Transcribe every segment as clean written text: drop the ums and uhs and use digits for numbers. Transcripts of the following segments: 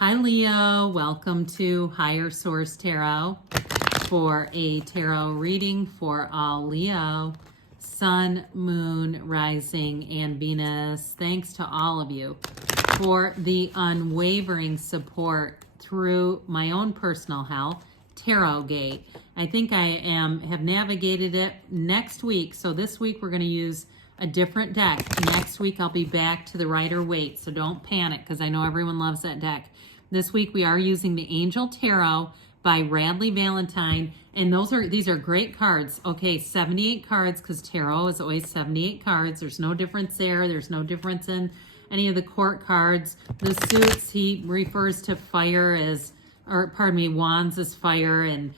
Hi Leo, welcome to Higher Source Tarot for a tarot reading for all Leo, Sun, Moon, Rising, and Venus. Thanks to all of you for the unwavering support through my own personal health, Tarot Gate. I think I have navigated it next week. So this week we're going to use a different deck. Next week I'll be back to the Rider-Waite, so don't panic because I know everyone loves that deck. This week we are using the Angel Tarot by Radleigh Valentine, and these are great cards. Okay, 78 cards because tarot is always 78 cards. There's no difference there. There's no difference in any of the court cards. The suits, he refers to fire as, or pardon me, wands as fire, and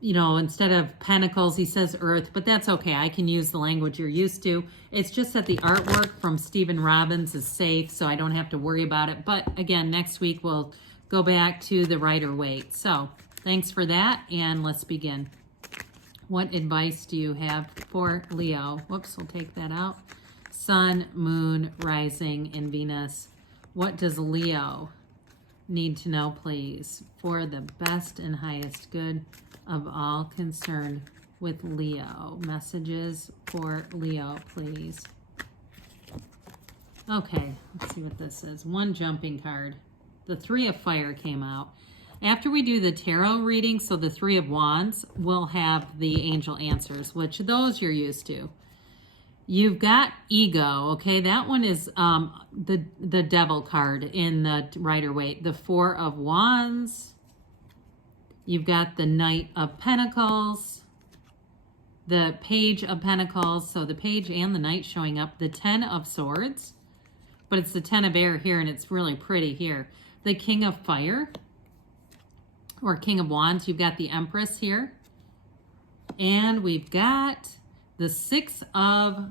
you know, instead of pentacles, he says earth, but that's okay. I can use the language you're used to. It's just that the artwork from Stephen Robbins is safe, so I don't have to worry about it. But again, next week we'll go back to the Rider-Waite. So thanks for that, and let's begin. What advice do you have for Leo? Whoops, we'll take that out. Sun, Moon, Rising, and Venus. What does Leo need to know, please, for the best and highest good of all concerned with Leo? Messages for Leo, please. Okay, let's see what this is. One jumping card. The Three of Fire came out. After we do the tarot reading, so the Three of Wands, we'll have the angel answers, which those you're used to. You've got ego, okay? That one is the devil card in the Rider-Waite. The Four of Wands. You've got the Knight of Pentacles, the Page of Pentacles, so the Page and the Knight showing up, the Ten of Swords, but it's the Ten of Air here, and it's really pretty here. The King of Fire, or King of Wands, you've got the Empress here, and we've got the Six of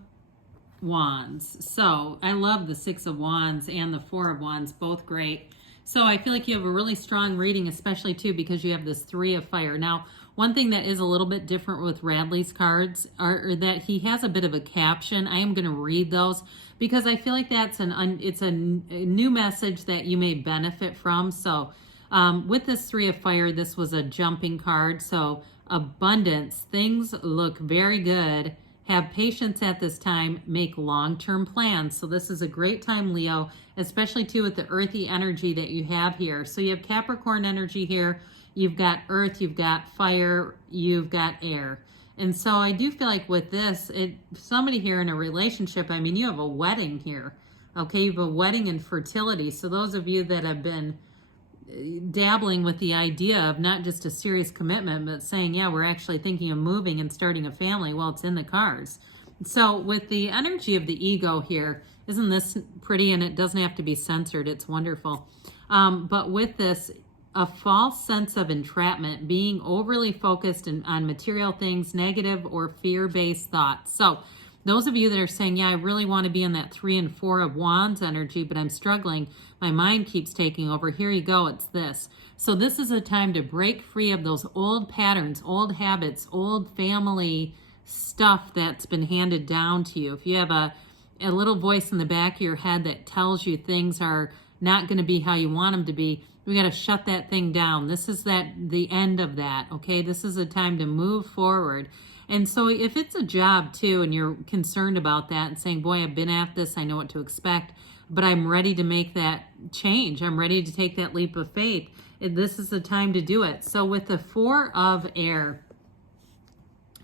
Wands. So I love the Six of Wands and the Four of Wands, both great. So I feel like you have a really strong reading, especially too because you have this Three of Fire. Now, one thing that is a little bit different with Radleigh's cards are that he has a bit of a caption. I am going to read those because I feel like that's it's a new message that you may benefit from. So with this Three of Fire, this was a jumping card. So abundance, things look very good. Have patience at this time, make long-term plans. So this is a great time, Leo, especially too with the earthy energy that you have here. So you have Capricorn energy here, you've got earth, you've got fire, you've got air. And so I do feel like with this, somebody here in a relationship, I mean, you have a wedding here, okay? You have a wedding and fertility. So those of you that have been dabbling with the idea of not just a serious commitment, but saying, yeah, we're actually thinking of moving and starting a family, well, it's in the cards. So with the energy of the ego here, isn't this pretty? And it doesn't have to be censored. It's wonderful. But with this, a false sense of entrapment, being overly focused on material things, negative or fear-based thoughts. So those of you that are saying, yeah, I really want to be in that Three and Four of Wands energy, but I'm struggling, my mind keeps taking over. Here you go, it's this. So this is a time to break free of those old patterns, old habits, old family stuff that's been handed down to you. If you have a little voice in the back of your head that tells you things are not going to be how you want them to be, we got to shut that thing down. This is the end of that, okay? This is a time to move forward. And so if it's a job too, and you're concerned about that and saying, boy, I've been at this, I know what to expect, but I'm ready to make that change. I'm ready to take that leap of faith. This is the time to do it. So with the Four of Air,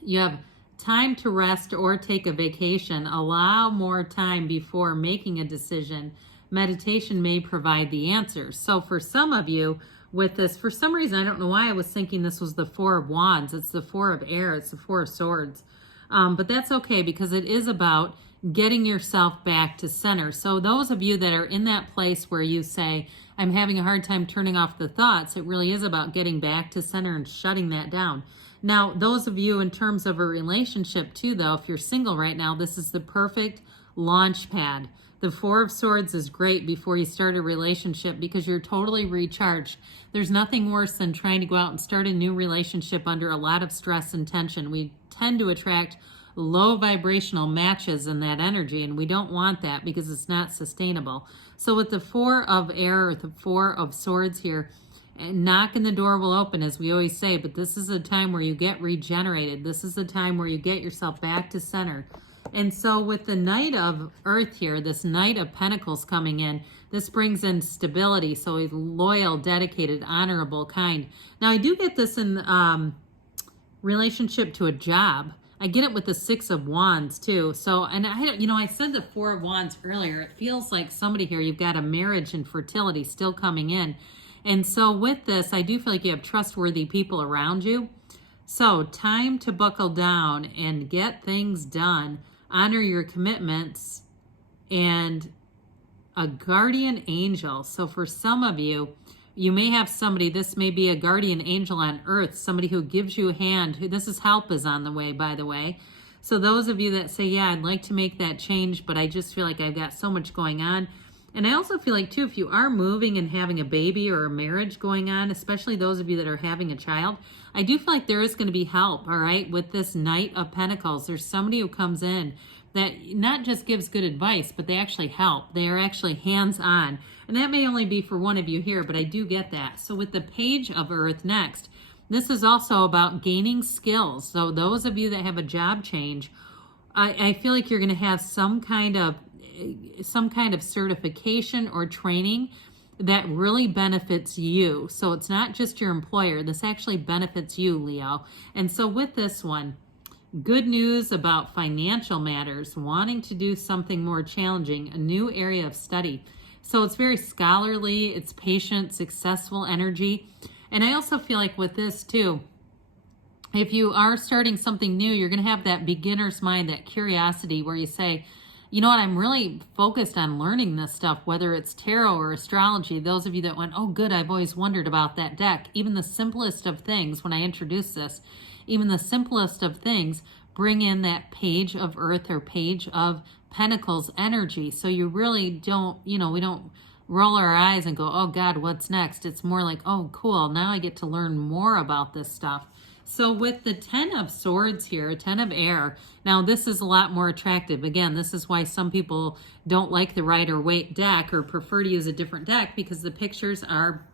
you have time to rest or take a vacation. Allow more time before making a decision. Meditation may provide the answers. So for some of you, with this, for some reason, I don't know why I was thinking this was the Four of Wands. It's the Four of Air. It's the Four of Swords. But that's okay because it is about getting yourself back to center. So those of you that are in that place where you say, I'm having a hard time turning off the thoughts, it really is about getting back to center and shutting that down. Now, those of you in terms of a relationship too, though, if you're single right now, this is the perfect launch pad. The Four of Swords is great before you start a relationship because you're totally recharged. There's nothing worse than trying to go out and start a new relationship under a lot of stress and tension. We tend to attract low vibrational matches in that energy, and we don't want that because it's not sustainable. So with the Four of Air, or the Four of Swords here, and knocking the door will open, as we always say, but this is a time where you get regenerated. This is a time where you get yourself back to center. And so with the Knight of Earth here, this Knight of Pentacles coming in, this brings in stability. So he's loyal, dedicated, honorable, kind. Now I do get this in relationship to a job. I get it with the Six of Wands too. So, and I don't, I said the Four of Wands earlier. It feels like somebody here, you've got a marriage and fertility still coming in. And so with this, I do feel like you have trustworthy people around you. So time to buckle down and get things done. Honor your commitments, and a guardian angel. So for some of you, you may have somebody, this may be a guardian angel on earth, somebody who gives you a hand. This is help is on the way, by the way. So those of you that say, yeah, I'd like to make that change, but I just feel like I've got so much going on. And I also feel like, too, if you are moving and having a baby or a marriage going on, especially those of you that are having a child, I do feel like there is going to be help, all right, with this Knight of Pentacles. There's somebody who comes in that not just gives good advice, but they actually help. They are actually hands-on. And that may only be for one of you here, but I do get that. So with the Page of Earth next, this is also about gaining skills. So those of you that have a job change, I feel like you're going to have some kind of certification or training that really benefits you. So it's not just your employer. This actually benefits you, Leo. And so with this one, good news about financial matters, wanting to do something more challenging, a new area of study. So it's very scholarly, it's patient, successful energy. And I also feel like with this too, if you are starting something new, you're going to have that beginner's mind, that curiosity where you say, you know what, I'm really focused on learning this stuff, whether it's tarot or astrology. Those of you that went, oh good, I've always wondered about that deck. Even the simplest of things, when I introduce this, even the simplest of things bring in that Page of Earth or Page of Pentacles energy. So you really don't, we don't roll our eyes and go, oh God, what's next? It's more like, oh cool, now I get to learn more about this stuff. So with the Ten of Swords here, Ten of Air, now this is a lot more attractive. Again, this is why some people don't like the Rider-Waite deck or prefer to use a different deck, because the pictures are,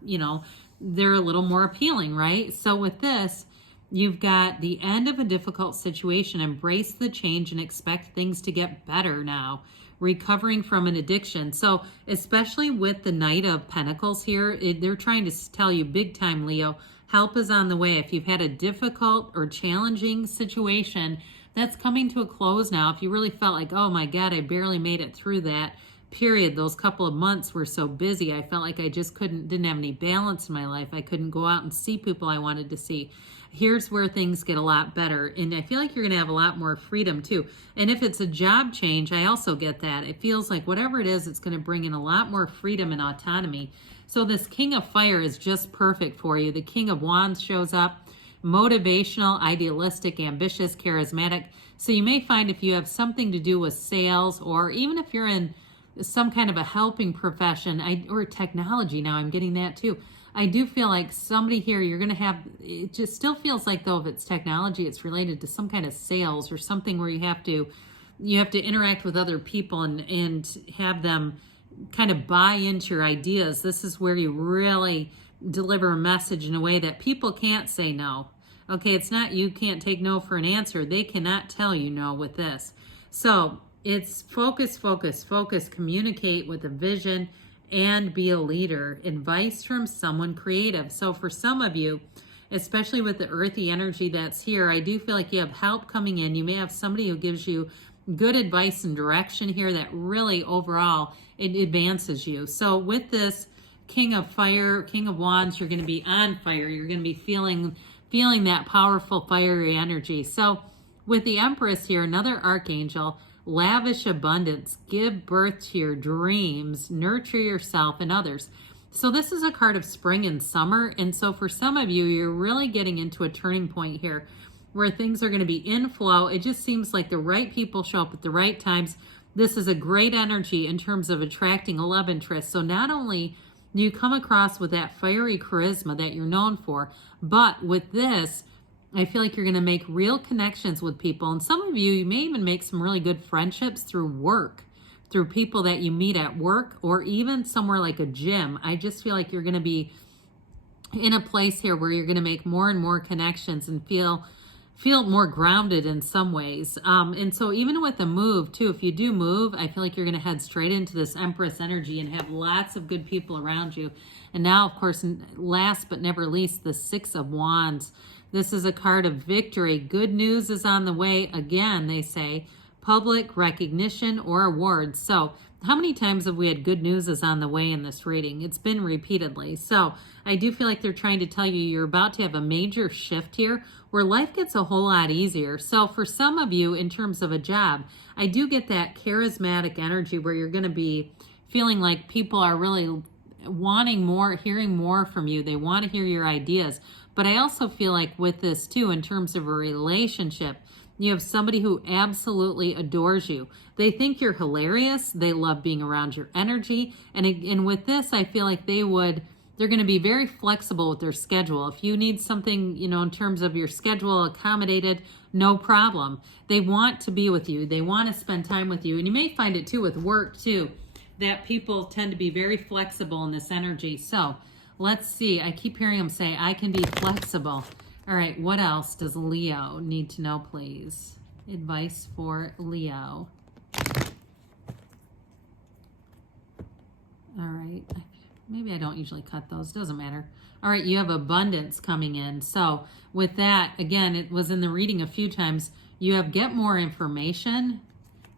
they're a little more appealing, right? So with this, you've got the end of a difficult situation. Embrace the change and expect things to get better now. Recovering from an addiction. So especially with the Knight of Pentacles here, they're trying to tell you big time, Leo, help is on the way. If you've had a difficult or challenging situation, that's coming to a close now. If you really felt like, oh my God, I barely made it through that period. Those couple of months were so busy. I felt like I just didn't have any balance in my life. I couldn't go out and see people I wanted to see. Here's where things get a lot better. And I feel like you're going to have a lot more freedom too. And if it's a job change, I also get that. It feels like whatever it is, it's going to bring in a lot more freedom and autonomy. So this King of Fire is just perfect for you. The King of Wands shows up. Motivational, idealistic, ambitious, charismatic. So you may find if you have something to do with sales, or even if you're in some kind of a helping profession, or technology, now I'm getting that too. I do feel like somebody here, you're going to have, it just still feels like though if it's technology, it's related to some kind of sales or something where you have to interact with other people and have them kind of buy into your ideas. This is where you really deliver a message in a way that people can't say no. Okay, it's not you can't take no for an answer. They cannot tell you no with this. So it's focus, focus, focus, communicate with a vision, and be a leader. Advice from someone creative. So for some of you, especially with the earthy energy that's here, I do feel like you have help coming in. You may have somebody who gives you good advice and direction here that really overall it advances you. So with this King of Fire, King of Wands, you're going to be on fire. You're going to be feeling that powerful fiery energy. So with the Empress here, another archangel, lavish abundance, give birth to your dreams, nurture yourself and others. So this is a card of spring and summer. And so for some of you, you're really getting into a turning point here where things are going to be in flow. It just seems like the right people show up at the right times. This is a great energy in terms of attracting a love interest. So not only do you come across with that fiery charisma that you're known for, but with this, I feel like you're going to make real connections with people. And some of you, you may even make some really good friendships through work, through people that you meet at work or even somewhere like a gym. I just feel like you're going to be in a place here where you're going to make more and more connections and feel more grounded in some ways. And so even with the move too, if you do move, I feel like you're going to head straight into this Empress energy and have lots of good people around you. And now, of course, last but never least, the Six of Wands. This is a card of victory. Good news is on the way. Again, they say public recognition or awards. So how many times have we had good news is on the way in this reading? It's been repeatedly. So I do feel like they're trying to tell you you're about to have a major shift here where life gets a whole lot easier. So for some of you, in terms of a job, I do get that charismatic energy where you're going to be feeling like people are really wanting more, hearing more from you. They want to hear your ideas. But I also feel like with this too, in terms of a relationship, you have somebody who absolutely adores you. They think you're hilarious. They love being around your energy. And with this, I feel like they're going to be very flexible with their schedule. If you need something, in terms of your schedule accommodated, no problem. They want to be with you. They want to spend time with you. And you may find it too with work too, that people tend to be very flexible in this energy. So let's see. I keep hearing them say, I can be flexible. All right, what else does Leo need to know, please? Advice for Leo. All right, maybe I don't usually cut those, doesn't matter. All right, you have abundance coming in. So with that, again, it was in the reading a few times, you have get more information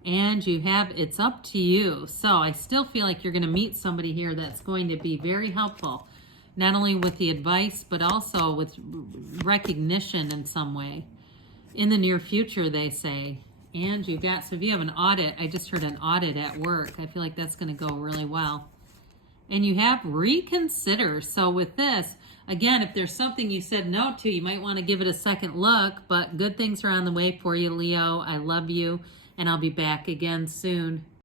and you have it's up to you. So I still feel like you're going to meet somebody here that's going to be very helpful. Not only with the advice, but also with recognition in some way. In the near future, they say. And you got, so if you have an audit, I just heard an audit at work. I feel like that's going to go really well. And you have reconsider. So with this, again, if there's something you said no to, you might want to give it a second look. But good things are on the way for you, Leo. I love you. And I'll be back again soon.